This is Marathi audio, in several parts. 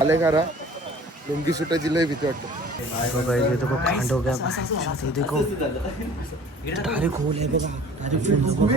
आले करा लुंगी सुटायची लय भीती वाटतं.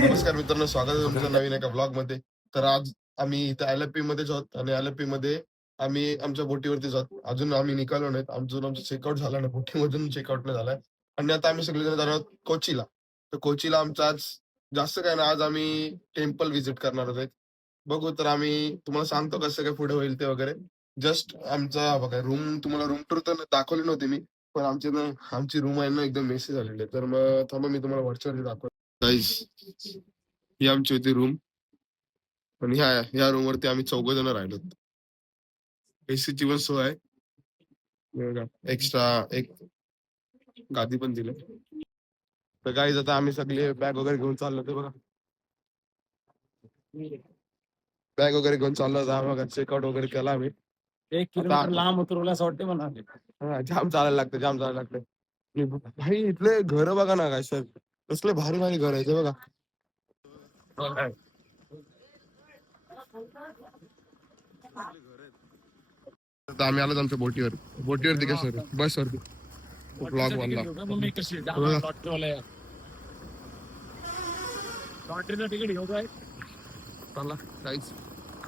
नमस्कार मित्रांनो, स्वागत आहे तुमचं नवीन एका ब्लॉग मध्ये. तर आज आम्ही इथं LFP मध्येच आहोत आणि LFP मध्ये आम्ही आमच्या बोटीवरतीच आहोत. अजून आम्ही निघालो नाहीत. आमचं चेकआउट झाला नाही, बोटीमधून चेकआउट नाही झालाय. आणि आता आम्ही सगळेजण जाणार आहोत कोचीला. तर कोचीला आमचं आज जास्त काय ना, आज आम्ही टेम्पल व्हिजिट करणार आहोत. बघू, तर आम्ही तुम्हाला सांगतो कसं काय पुढे होईल ते वगैरे. जस्ट आमचा बघा रूम, तुम्हाला रूम टूर तर दाखवली नव्हती मी, पण आमची रूम आहे ना एकदम मेसी झालेली आहे. तर मग थांबा, मी तुम्हाला व्हर्च्युअली दाखवतो. गाईस, ही आमची होती रूम आणि ह्या रूम वरती आम्ही 4 जण राहिलो. एसीची पण सोय आहे, एक्स्ट्रा एक गादी पण दिली. तर गाईज आता आम्ही सगळे बॅग वगैरे घेऊन चाललो. ते बघा, बॅग वगैरे घेऊन चाललो होता. चेकआउट वगैरे केला आम्ही. 1 किलोमीटर लांब उतरवलं असं वाटतं मला. जाम चालायला लागतं. भाई इथले घर बघा ना काय सर, कसले भारी भारी घर आहे ते बघा. आता आम्ही आलो आमच्या बोटीवरती कसं बसवरती ब्लॉग बनला.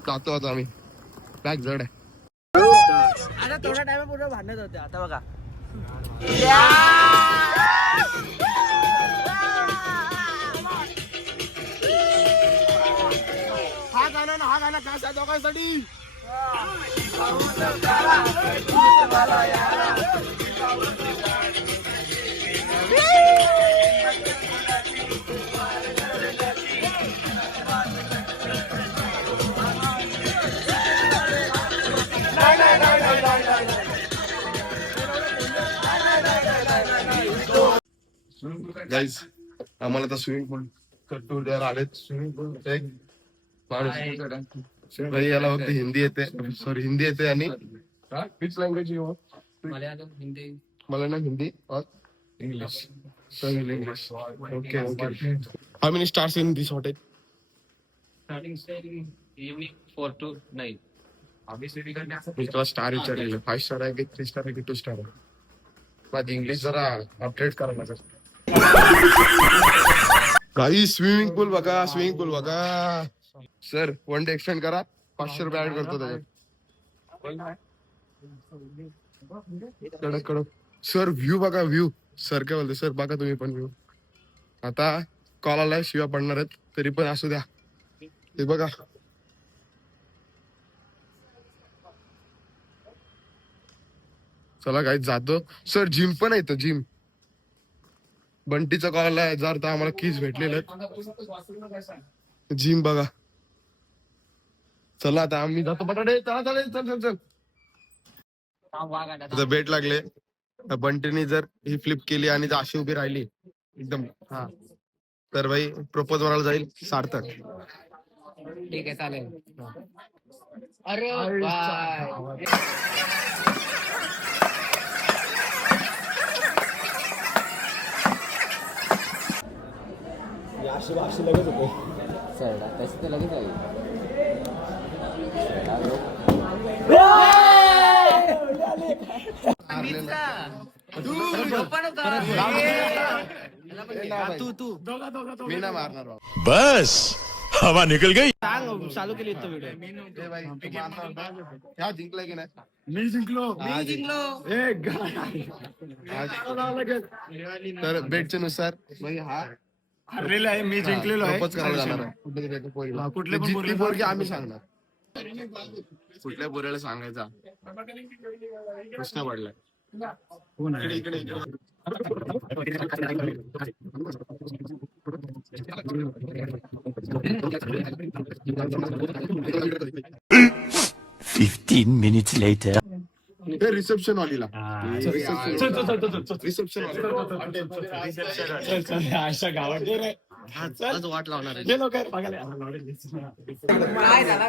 जातो आता आम्ही, बॅग जड आहे. आता थोड्या टाइम भांडत होते. आता बघा हा गाणं काय दोघांसाठी. गाईज, आम्हाला आता स्विमिंग पूल टूर द्यायला आलेत. स्विमिंग पूल भाई, याला फक्त हिंदी येते आणि which language you want? Malayalam, Hindi और English. English. Okay. How many stars in this hotel? Evening 4 to 9. मी तुला स्टार विचारलेलं, 5 स्टार आहे की 3 स्टार आहे की 2 स्टार आहे? माझी इंग्लिश जरा अपडेट करा माझं. काही स्विमिंग पूल बघा. सर, 1 डे एक्सटेंड करा, 500 रुपये ऍड करतो त्याच्यात. कडक. सर व्ह्यू बघा, व्ह्यू. सर काय बोलते, सर बघा तुम्ही पण व्ह्यू. आता कॉल आलाय, शिव्या पडणार आहेत, तरी पण असू द्या. हे बघा, चला काही जातो. सर जिम पण आहे इथं, जिम. बंटीचा कॉल आहे, जर तर आम्हाला कीज भेटलेलं जिम बघा. चला आता आम्ही जातो. बटाटे चल. आता बेट लागले. बंटीने जर ही फ्लिप केली आणि जर अशी उभी राहिली एकदम, हा, तर भाई प्रपोज करायला जाईल सार्थक. ठीक आहे, चालेल. अरे बाय. अशी लगेच होते. तशी तर लगेच आहे. मी ना मारणार. बस हवा निकल गई. सांग, चालू केली तो व्हिडिओ. ह्या जिंकलाय की नाही? मी जिंकलो. तर बेटच्या नुसार हा हरलेला आहे, मी जिंकलेलो आहे. प्रपोज करायला जाणार आहे. कुठल्या जिंकली पोरगी आम्ही सांगणार. कुठल्या पोरीला सांगायचा प्रश्न पडलाय. इकडे 15 minutes later. रिसेप्शन वालीला अशा गावात वाट लावणार आहे. गेलो काय बघायला. काय झाला?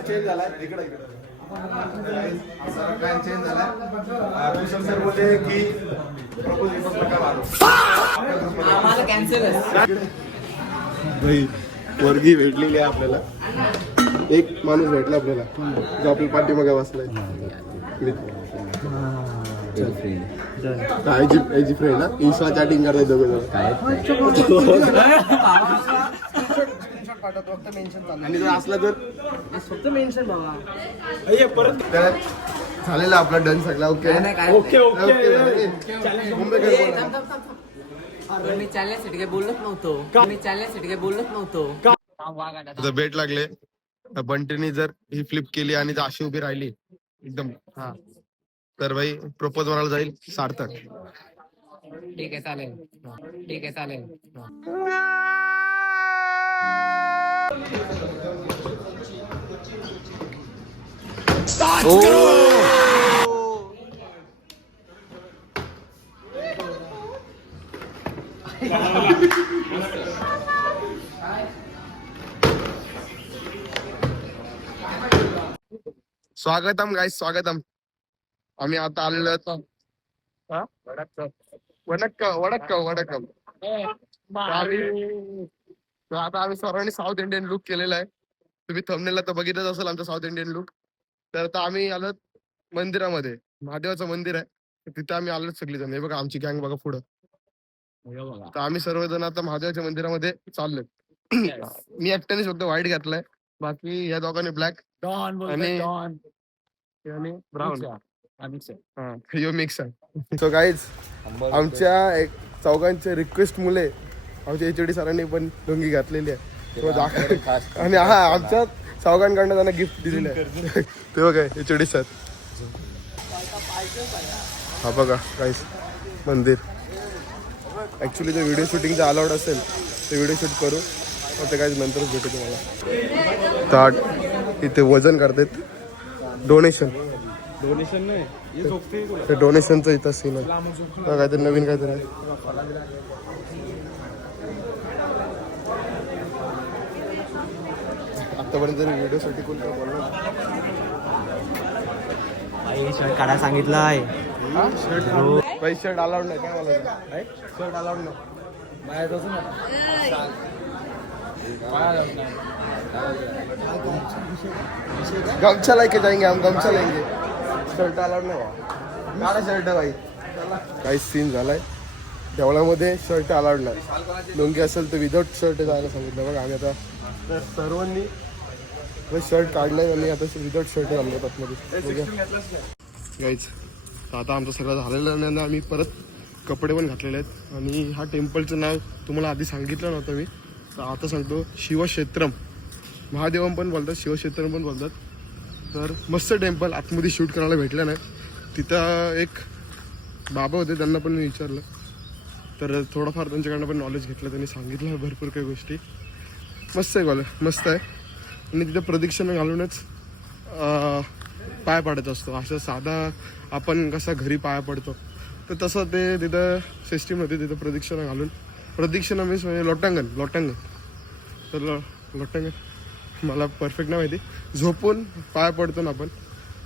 चेंज झाला. इकडे प्लॅन चेंज झाला. कुशल सर बोलले की प्रपोज कॅन्सल वर्गी भेटलेली आहे आपल्याला. एक माणूस भेटला आपल्याला जो आपल्या पाठीमागे बसलाय आयची फ्रेंड ना इंस्टा चॅटिंग करताय दोघं जण आणि जर असला तर फक्त मेन्शन बाबा तर झालेला आपला डन सगळा ओके ओके मुंबईकडे मी चालण्यासाठी काही बोलत नव्हतो जर भेट लागले तर बंटीने जर ही फ्लिप केली आणि जर अशी उभी राहिली एकदम तर भाई प्रपोज म्हणायला जाईल सार्थक. ठीक आहे चालेल. स्वागतम गाईस स्वागतम. आम्ही आता आलेलो वडक्कम आता आम्ही सर्वांनी साऊथ इंडियन लुक केलेला आहे. तुम्ही थंबनेलला तर बघितलंच असेल आमचा साऊथ इंडियन लुक. तर आता आम्ही आलो मंदिरामध्ये, महादेवाचं मंदिर आहे तिथे आम्ही आलो सगळेजण. हे बघा आमची गँग बघा पुढं. तर आम्ही सर्वजण आता महादेवाच्या मंदिरामध्ये चाललोय. मी एकट्याने फक्त व्हाईट घातलाय, बाकी या दोघांनी ब्लॅक आणि ब्राऊन यो मिक्स आहे. सो गाईज आमच्या एक चौघांच्या रिक्वेस्ट मुले आमच्या एचओडी सरांनी पण लुंगी घातलेली आहे. आणि हा आमच्या चौघांकडनं त्यांना गिफ्ट दिलेलं आहे. ते बघा एचओडी सर. हा बघा गाईज मंदिर. ऍक्च्युली जर व्हिडिओ शूटिंगचा अलाउड असेल तर व्हिडिओ शूट करू, ते काय नंतरच भेटू तुम्हाला. ताट इथे वजन करतात. डोनेशन नाही, डोनेशनचं इथं सीन आहे. काहीतरी नवीन काहीतरी आहे. आतापर्यंत जरी व्हिडिओसाठी कोणतं बोललं काढा सांगितलं आहे. काही शर्ट अलाउड नाही. काय मला शर्ट अलाउड नाही. गमछा लेके जाएंगे हम, गमछा लेंगे. शर्ट अलाउड नाही. काढा शर्ट भाई. काही सीन झालाय देवळामध्ये. शर्ट अलाउड नाही. लुंगी असेल तर विदाउट शर्ट जायला सांगितलं. बघा आम्ही आता सर्वांनी शर्ट काढलाय आणि आता विदाउट शर्ट घाललो आतमध्ये. गाईच आता आमचं सगळं झालेलं नाही. आम्ही परत कपडे पण घातलेले आहेत. आणि हा टेम्पलचं नाव तुम्हाला आधी सांगितलं नव्हतं मी, तर आता सांगतो. शिवक्षेत्रम, महादेवम पण बोलतात, शिवक्षेत्रम पण बोलतात. तर मस्त टेम्पल. आतमध्ये शूट करायला भेटलं नाही. तिथं एक बाबा होते, त्यांना पण मी विचारलं, तर थोडंफार त्यांच्याकडनं पण नॉलेज घेतलं. त्यांनी सांगितलं भरपूर काही गोष्टी. मस्त आहे मस्त आहे. आणि तिथं प्रदक्षिणा घालूनच पाय पाडत असतो. असं साधा आपण कसा घरी पाया पडतो तर तसं ते तिथं सिस्टीम होती. तिथं प्रदक्षिणा घालून, प्रदक्षिणा मीन्स म्हणजे लोटांगण. तर लोटांगण मला परफेक्ट नाही माहिती. झोपून पाया पडतो ना आपण,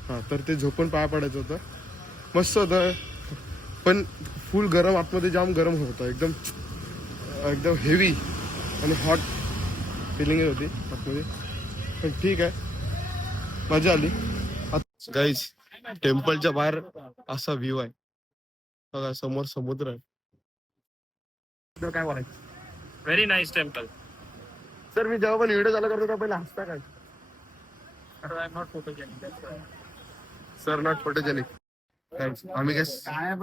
हां, तर ते झोपून पाया पडायचं होतं. मस्त होतं. पण फुल गरम, आतमध्ये जाम गरम होतं. एकदम हेवी आणि हॉट फिलिंग होती आतमध्ये. पण ठीक आहे, मजा आली. गाईज टेम्पलच्या बाहेर असा व्ह्यू आहे बघा. समोर समुद्र आहे. काय बोलायचं. Very nice temple. सर मी जेव्हा पण व्हिडिओ चालू करतो तेव्हा पहिला हसता काय? I am not photogenic. Sir not photogenic. आम्ही काय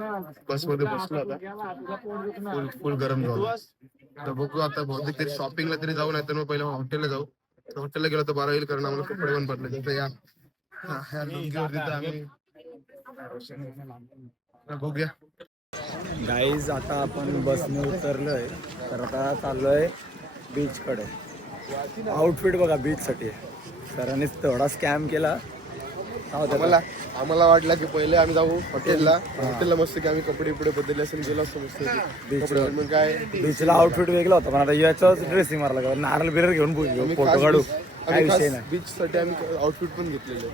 बसमध्ये बसलो आता. फुल गरम झालं. तर बघू आता बहुतेक तरी शॉपिंगला तरी जाऊ, नाही तर मग पहिला हॉटेलला जाऊ. तर हॉटेलला गेलो तर बरं होईल, कारण आम्हाला कपडे पण पडले. तर या लुंगीवरती तर आम्ही बघूया. गाईज आता आपण बसने उतरलोय, तर आता चाललोय बीचकडे. आउटफिट बघा बीचसाठी. सरांनीच तेवढा स्कॅम केला. आम्हाला वाटलं की पहिले आम्ही जाऊ हॉटेलला मस्त की आम्ही कपडे बदलले असेल, गेलो असतो मस्त बीचवर. मग काय बीचला आउटफिट वेगळा होता, पण आता याच्यावर ड्रेसिंग मारला का नारळ बिरळ घेऊन फोटो काढू, काय विषय नाही. बीच साठी आम्ही आउटफिट पण घेतलेले.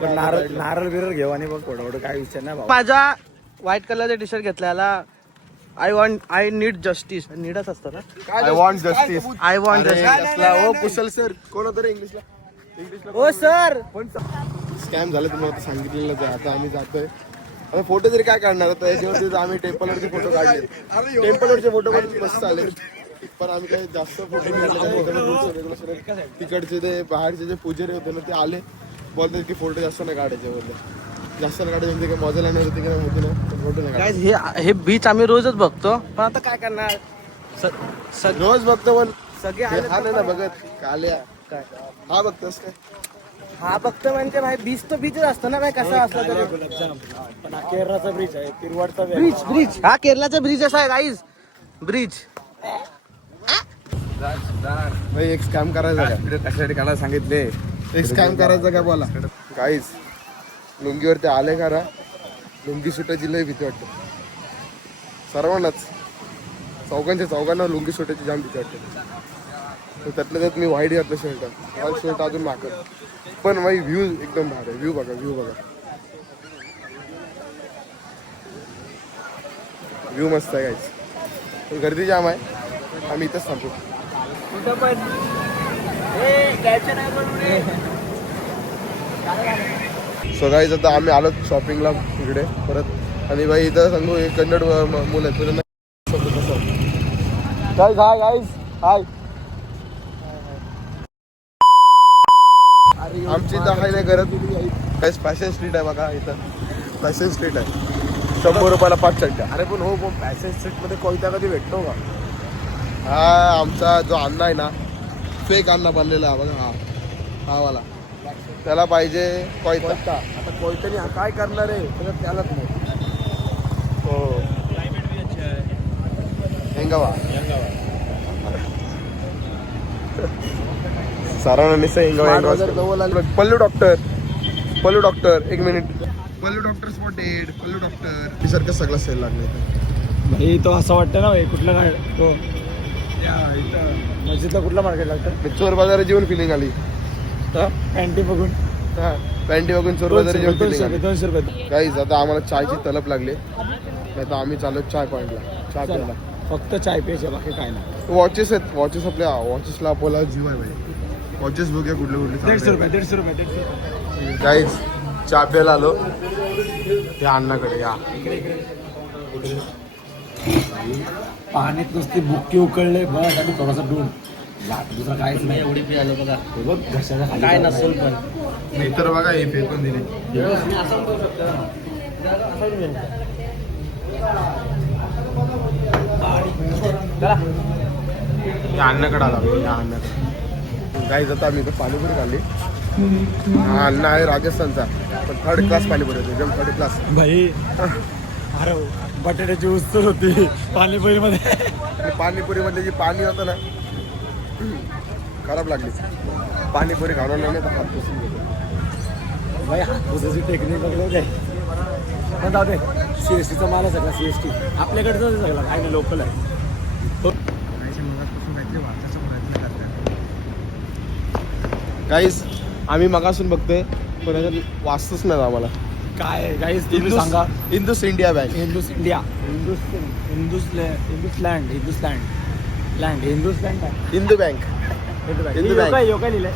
पण नारळ बिरळ घेऊ आणि बघ फोटो काय विषय नाही बाबा. माझा व्हाईट कलरचा टी शर्ट घेतला. I need justice. नीडच असतं ना. I want justice. I want justice. ओ कुशल सर कोण होतं रे इंग्लिशला? ओ सर स्कॅम झालं तुम्हाला आता सांगितलेलंच आहे. आता आम्ही जातोय. आता फोटो तरी काय काढणार आता याच्यावरती तर आम्ही टेम्पलवरचे फोटो काढले. टेम्पलवरचे फोटो पण मस्त आले. पण आम्ही काही जास्त फोटो काढले. तिकडचे ते बाहेरचे जे पुजारी होते ना ते आले, बोलतात की फोटो जास्त नाही काढायचे बोलले. जास्त नाही काढायचे म्हणजे काय मजा नाही होती की नाही होती ना फोटो नाही काय काढायचे. हे बीच आम्ही रोजच बघतो, पण आता काय करणार रोज बघतो पण सगळे हे आले हा नाही ना बघत काल्या काय हा बघतोस काय हा बघतो म्हणजे भाई बीच तो बीचच असतो ना भाई कसा असला तरी. पण हा केरळाचा ब्रिज आहे, तिरवाडचा ब्रिज ब्रिज हा केरलाचा ब्रिज असा आहे गाईज ब्रिज. भाई एक स्कॅम करायचा का कशासाठी काढायला सांगितले. एक स्कॅम करायचा का बोला गाईज लुंगीवरती आले करा. लुंगी सुटायची लय भीती वाटते सर्वांनाच. चौघांना लुंगी सुटायची जाम भीती वाटते. तर त्यातल्या त्यात मी व्हाईट घातलं शर्ट. व्हाईट शर्ट अजून मागत पण भाई व्ह्यू एकदम भारी आहे. व्ह्यू बघा व्ह्यू मस्त आहे गाईज. पण गर्दी जाम आहे. आम्ही इथंच थांबतो. सो गाईज आता आम्ही आलो शॉपिंगला इकडे परत. आणि भाई इथं सांगू एक कन्नड मुलं आहेत त्यांना काय हाय गाईज हाय. आमची इथं आहे नाही करत काही फॅशन स्ट्रीट आहे बघा. इथं फॅशन स्ट्रीट आहे. 100 रुपयाला 5 चड्ड्या. अरे पण हो पॅसेज स्ट्रीट मध्ये कोयता कधी भेटतो का? हा आमचा जो अण्णा आहे ना फेक अण्णा बनलेला आहे बघा. हा वाला त्याला पाहिजे कोयता. आता कोयत्याने काय करणार आहे त्याच्यात त्यालाच नाही. हो हेंगावा सारांना निसं हेंगावा. पल्लू डॉक्टर एक मिनिट. पल्लू डॉक्टर स्पॉटेड. पल्लू डॉक्टर सारखं सगळं सेल लागले. भाई तो असं वाटतं ना भाई कुठला काय तो मस्जिदला कुठला मार्केट लागतं. चोर बाजाराची जेवण फिलिंग आली. पॅन्टी बघून हा पॅन्टी बघून चोर बाजाराची जेवण फिलिंग आली. 200 रुपये. काहीच आता आम्हाला चायची तलप लागली. नाही तर आम्ही चाललो चाय पॉईंटला चहा प्यायला. फक्त चाय प्यायचे बाकी काय नाही. वॉचेस आहेत. वॉचेस आपल्या वॉचेसला आपल्याला जीव आहे भाई. वॉचेस बघूया कुठले कुठले 150 रुपये. काहीच चहा प्यायला आलो त्या अण्णाकडे. या पाण्यात नुसती बुक्की उकळले बस आणि थोडासा डून दुसरा काहीच नाही. एवढी पियालो बघा बघ घशाचा काय नसेल पण नाही तर बघा हे फेकून दिले. या अण्णाकडे आला या अण्णाकडे. गाईज आता आम्ही इथं पाणीपुरी खाल्ली. हा अण्णा आहे राजस्थानचा पण 3rd क्लास पाणीपुरी होती एकदम 3rd क्लास. भाई अरे बटाट्याची उस्तर होती पाणीपुरीमध्ये. पाणीपुरी मध्ये जी पाणी होतं ना खराब लागली. पाणीपुरी खाणार नाही तर हात पुसून घेतो. भाई हातपुसाची टेक्निक बघलं काय पण जाऊ दे. CSTचा माल आहे सगळा. CST आपल्याकडचं सगळं काय नाही लोकल आहे. गाईज आम्ही मगासून बघतोय पण याच्यात वाचतच नाही आम्हाला. काय गाईस तुम्ही सांगा. Indus India bank. हिंदूस इंडिया हिंदुसलँड हिंदू बँक. हिंदू बँक. यो काय लिहिलंय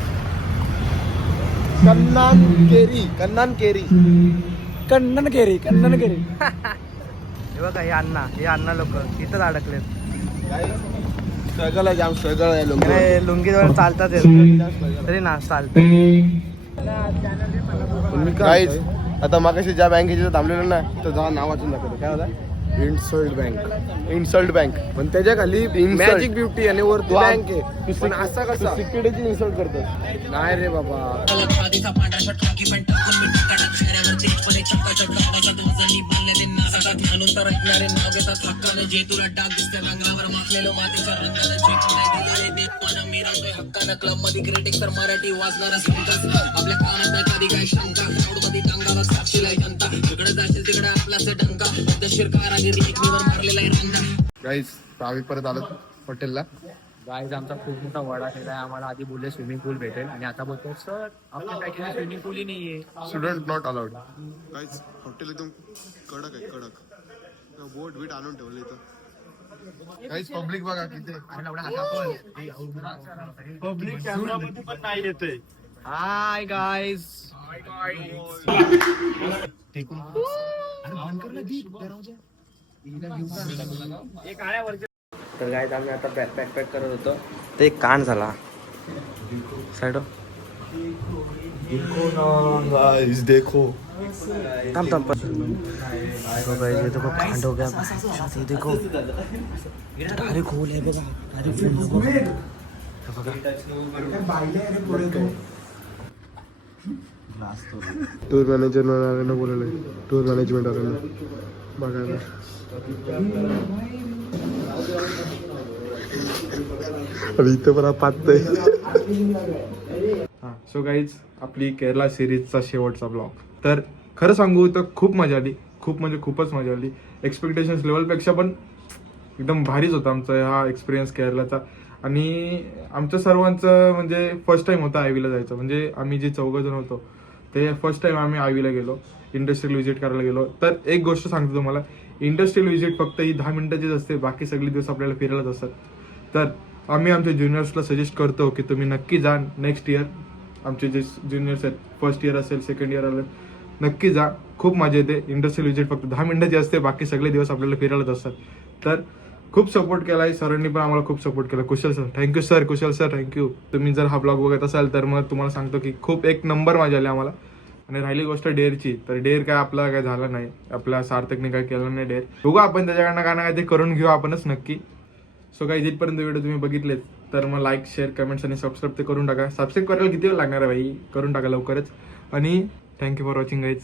कन्नान केरी. कन्नन केरी. हे बघा हे अण्णा लोक इथंच अडकलेत. स्ट्रगल आहे जाम स्ट्रगल आहे लोक. लुंगी जवळ चालतात तरी ना चालत. गाईज आता मागाशी ज्या बँकेचे थांबलेलो ना तर जा नाव वाचून दाखवतो. काय होता इन्सल्ट बँक. पण त्याच्या खाली मॅजिक ब्युटी आणि वरती बँक आहे. पण असा कसा सिक्युरिटीची इन्सल्ट करतो. नाही रे बाबा. क्लब मध्ये क्रिटिक्स तर मराठी वाचणारा आपल्या कानात कधी काय शंका क्राऊड मध्ये दंगाला साक्षीला जनता तिकडे जाशील तिकडे आपला डंका पद्धतशीर कारागिरी एकमेवर मारलेला आहे रंगा. गाईज आम्ही परत आलो हॉटेलला. गाईज आमचा खूप मोठा वडा केला आहे. आम्हाला आधी बोलले स्विमिंग पूल भेटेल आणि आता बोलतो सर आपल्या पॅकेज स्विमिंग पूलही नाहीये. Student not allowed. Guys hotel एकदम कडक आहे कडक. बोट बीट आणून ठेवलं इथं. काहीच पब्लिक बघा किती. पब्लिक कॅमेरामध्ये पण नाही येते. Hi guys. तर गाईज आम्ही आता बॅकपॅक पॅक करत होतो, ते एक कांड झाला. साईड गाइस देखो थांब थांब. तो गाईज ये देखो कांड हो गया. ये देखो अरे खोल आहे बघा. अरे टूर मॅनेजर आले बोलले, टूर मॅनेजमेंट आले बघायला. इथं पण पाहतोय. सो गाईज आपली केरला सिरीजचा शेवटचा ब्लॉग. तर खरं सांगू तर खूप मजा आली, खूप म्हणजे खूपच मजा आली. एक्सपेक्टेशन्स लेवलपेक्षा पण एकदम भारीच होता आमचा हा एक्सपिरियन्स केरलाचा. आणि आमच्या सर्वांचं म्हणजे फर्स्ट टाईम होता आयवीला जायचं. म्हणजे आम्ही जे 4 जण होतो ते फर्स्ट टाईम आम्ही आयवीला गेलो, इंडस्ट्रियल व्हिजिट करायला गेलो. तर एक गोष्ट सांगतो तुम्हाला, इंडस्ट्रियल व्हिजिट फक्त ही 10 मिनिटाचीच असते, बाकी सगळे दिवस आपल्याला फिरायलाच असतात. तर आम्ही आमच्या ज्युनियर्सला सजेस्ट करतो की तुम्ही नक्की जा नेक्स्ट इयर. आमचे जे ज्युनियर्स आहेत, फर्स्ट इयर असेल, सेकंड इयर असेल, नक्की जा. खूप मजा येते. इंडस्ट्रियल व्हिजिट फक्त 10 मिनिटाची असते, बाकी सगळे दिवस आपल्याला फिरायलाच असतात. तर खूप सपोर्ट केला आहे सरांनी, पण आम्हाला खूप सपोर्ट केला. कुशल सर थँक्यू सर, कुशल सर थँक्यू. तुम्ही जर हा ब्लॉग बघत असाल तर मग तुम्हाला सांगतो की खूप एक नंबर मजा आली आम्हाला. आणि राहिली गोष्ट डेअरची, तर डेअर काय आपला काय झाला नाही, आपल्या सार्थकने काय केलं नाही डेअर. बघू आपण त्याच्याकडनं काय ना काय ते करून घेऊ आपणच नक्की. सो काही जिथपर्यंत व्हिडिओ तुम्ही बघितलेत तर मग लाईक, शेअर, कमेंट्स आणि सबस्क्राईब ते करून टाका. सबस्क्राईब करायला किती वेळ लागणार आहे भाई, करून टाका लवकरच. आणि थँक्यू फॉर वॉचिंग गाईज.